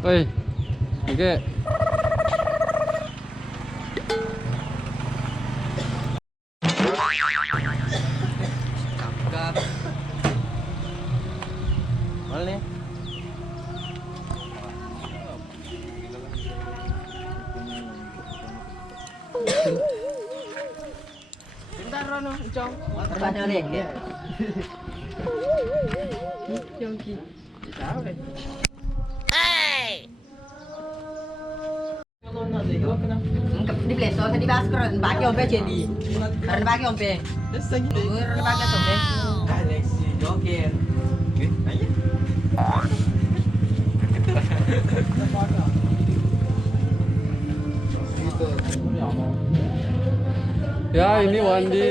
Woi, oke. Cakep. Boleh. Bentar Rono, Cong. Terbanyak nih ya. Yongki. Tahu deh. Di pleso tadi basker pakai ombe jadi. Karena pakai ombe. Karena pakai ombe. Galaxy Joker. Ayo. Ya, ini Wandi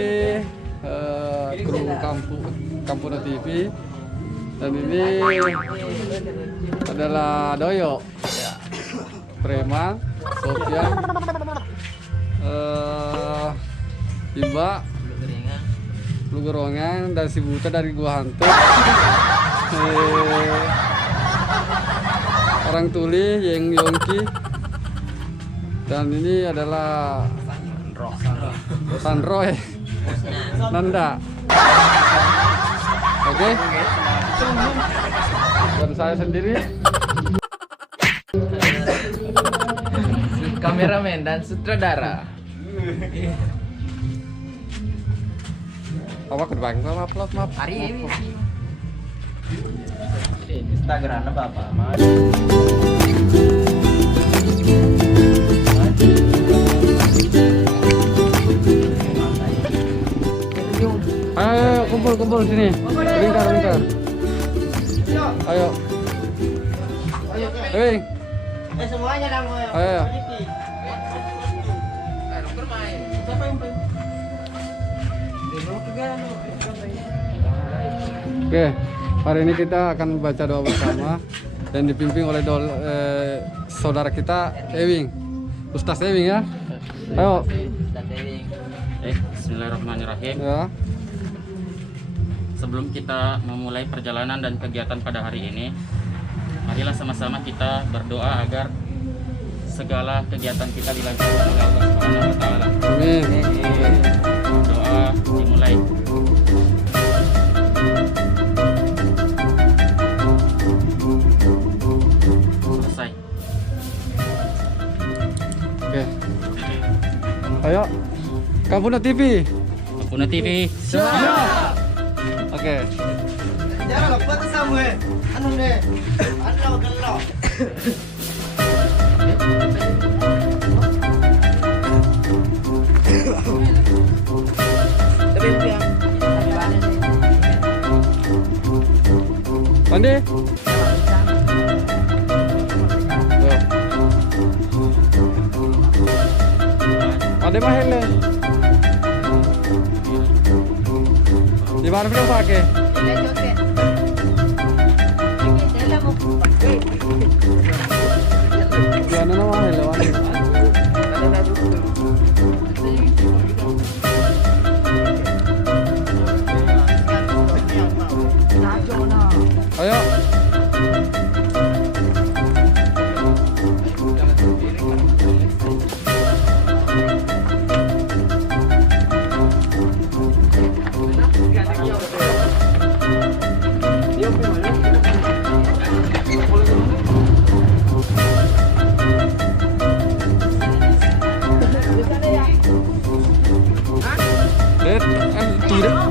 kru Kampuna TV. Dan ini adalah Doyo, Preman, Sofyan, Imba, Lu Gerongan, dan si Buta dari Gua Hantu. Orang Tuli, Yang Yongki. Dan ini adalah Sandroy, Nanda. Oke. Dan saya sendiri Kameramen dan sutradara. apa kedua sama upload map Hari ini. Instagram apa? ayo kumpul sini lingkar ayo Ewing Semuanya dah mau. ayo Bermain. Siapa yang main? oke hari ini kita akan membaca doa bersama dan dipimpin oleh saudara kita Ewing Ustaz Ewing ya ayo Bismillahirrahmanirrahim. ya Sebelum kita memulai perjalanan dan kegiatan pada hari ini, marilah sama-sama kita berdoa agar segala kegiatan kita dilancarkan oleh Allah Subhanahu wa taala. amin Doa dimulai. Selesai. oke ayo Kampuna TV Kampuna TV. oke Jangan lupa tuh Samuel. Anu deh. Anu gelo. Wandi Wandi mah hele di mana film pakai Gimana nama hele Wandi ayo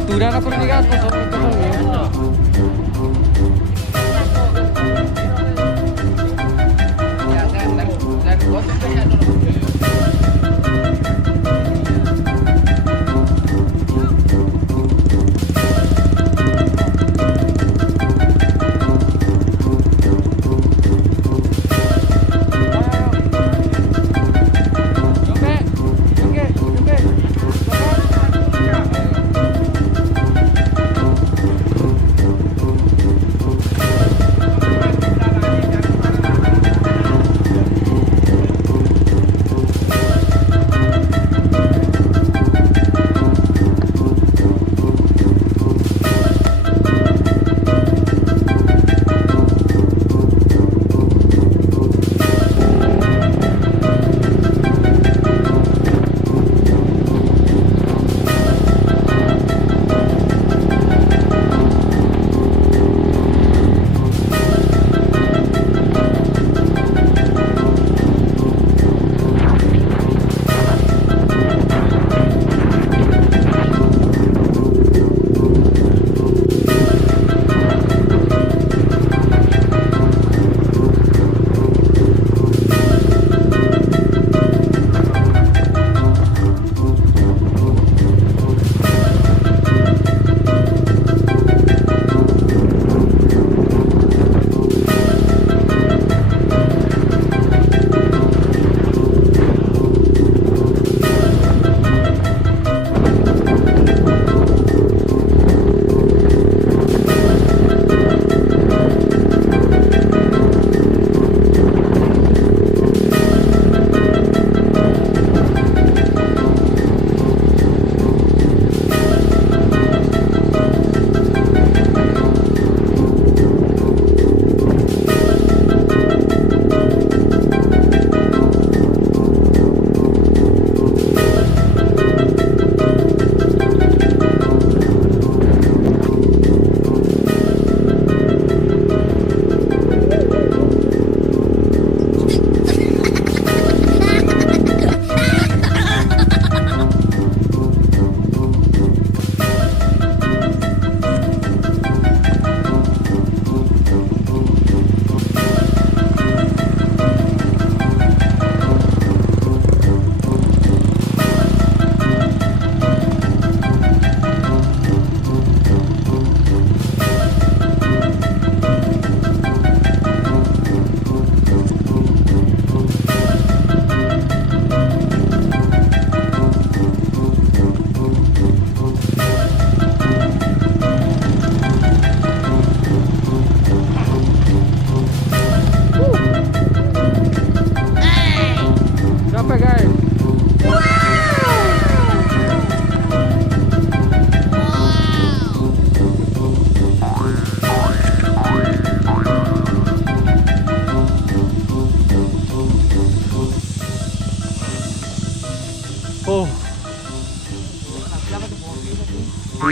Turan aku ini kan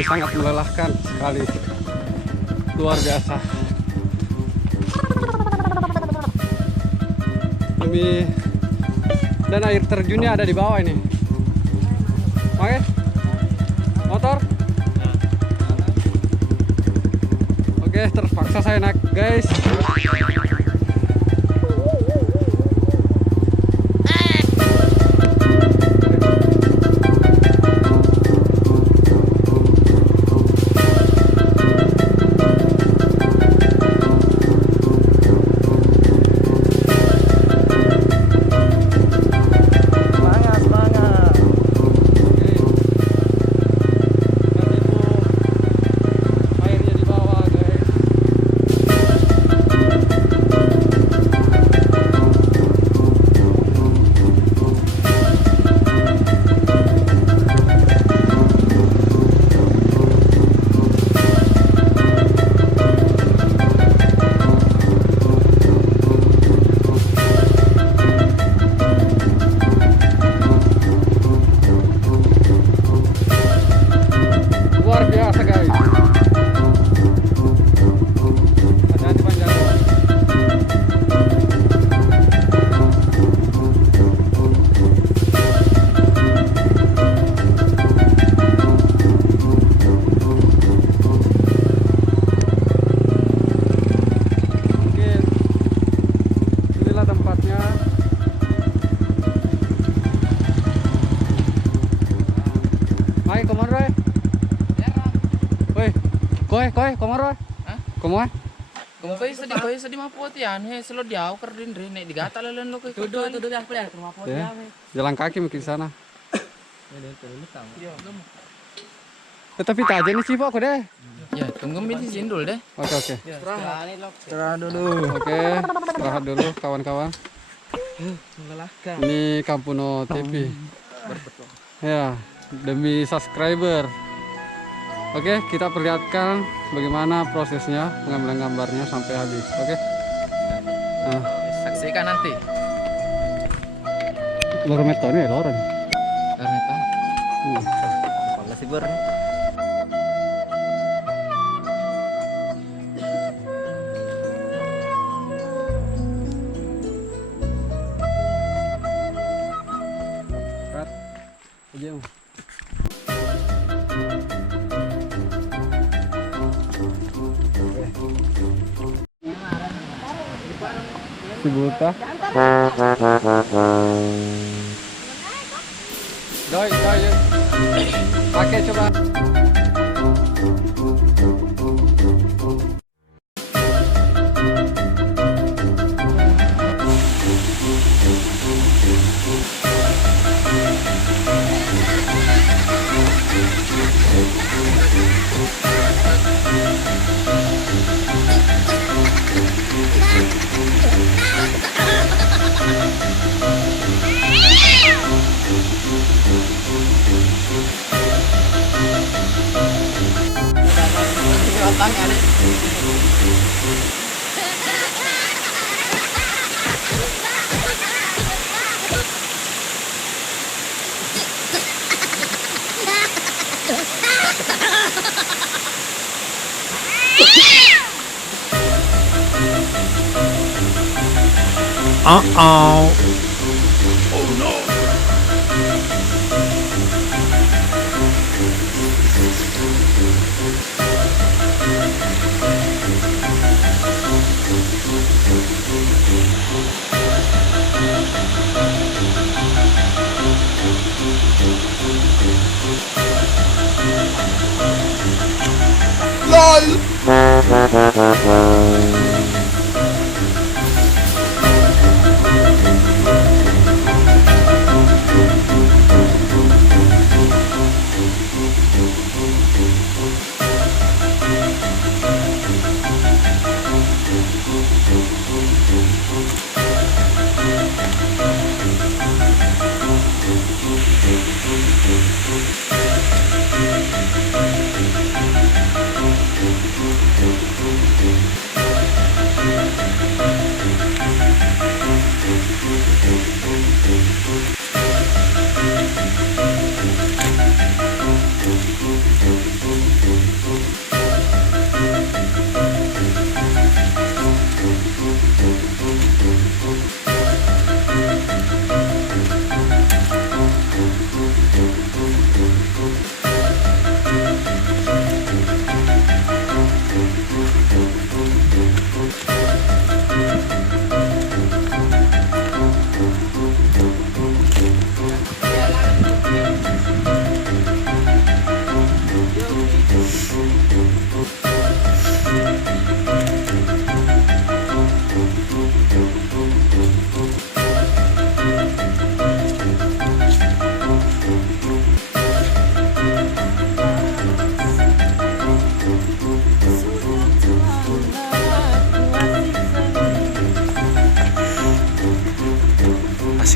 sangat melelahkan sekali, luar biasa. Dan air terjunnya ada di bawah ini. Oke, motor. Oke, terpaksa saya naik, guys. Komoro? Hah? Komoro? Kaya sa di maputian, selo diaw kerdin rin, digata lalan lo kay Tudo yang kuliah ke rumah pun Ya. Jalan kaki mungkin sana. Tapi tak aja nih sih aku deh. Ya, tunggu mili jindul deh. Oke. Istirahat dulu. Oke, istirahat dulu kawan-kawan. Melelahkan. Ini Kampuno TV. Ya, demi subscriber. Oke, kita perlihatkan bagaimana prosesnya pengambilan gambarnya sampai habis. Oke. Nah, Saksikan nanti. loro metone ya, loro. Karena itu. Kalau sibur. Rat. Aja. Si buta. Doi. Pakai coba.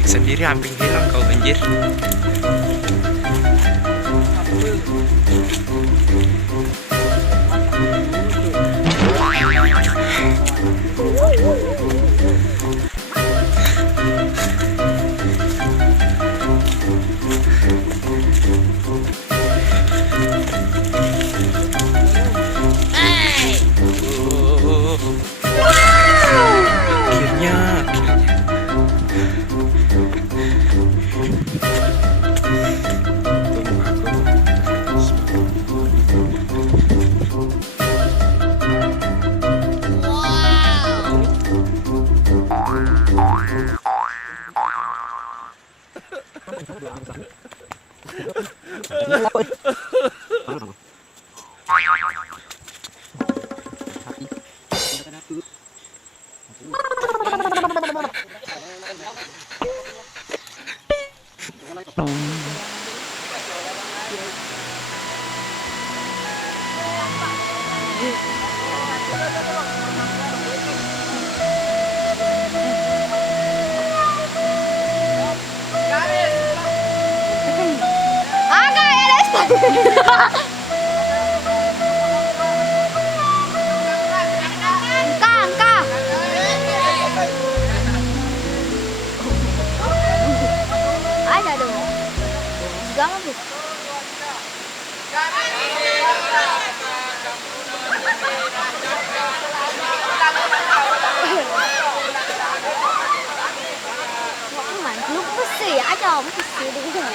Asik sendiri, hampir hilang kau banjir. Ada dong. Jangan bu. Mà lúc có xì ở trong cái xì đi rồi.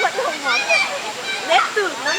Vẫn không ngọt. Nét từ nó.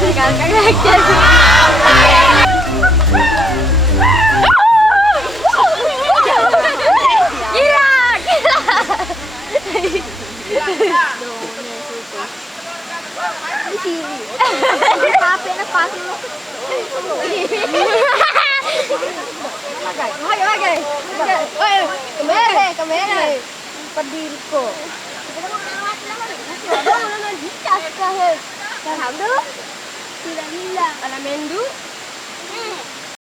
Cái rác trên kamera Padilko. Alhamdulillah. Alamendu.